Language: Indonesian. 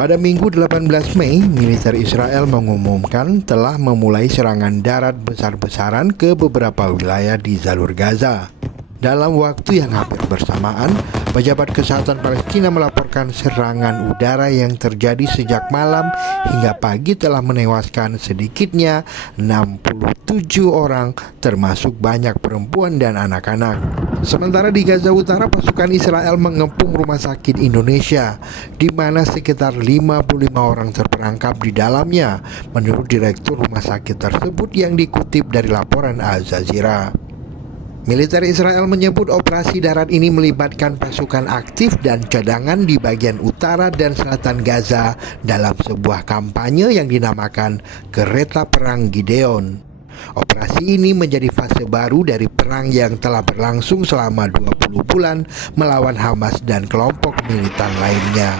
Pada Minggu 18 Mei, militer Israel mengumumkan telah memulai serangan darat besar-besaran ke beberapa wilayah di jalur Gaza. Dalam waktu yang hampir bersamaan, pejabat kesehatan Palestina melaporkan serangan udara yang terjadi sejak malam hingga pagi telah menewaskan sedikitnya 67 orang, termasuk banyak perempuan dan anak-anak. Sementara di Gaza Utara, pasukan Israel mengepung rumah sakit Indonesia, di mana sekitar 55 orang terperangkap di dalamnya, menurut direktur rumah sakit tersebut yang dikutip dari laporan Al Jazeera. Militer Israel menyebut operasi darat ini melibatkan pasukan aktif dan cadangan di bagian utara dan selatan Gaza dalam sebuah kampanye yang dinamakan Kereta Perang Gideon. Operasi ini menjadi fase baru dari perang yang telah berlangsung selama 20 bulan melawan Hamas dan kelompok militan lainnya.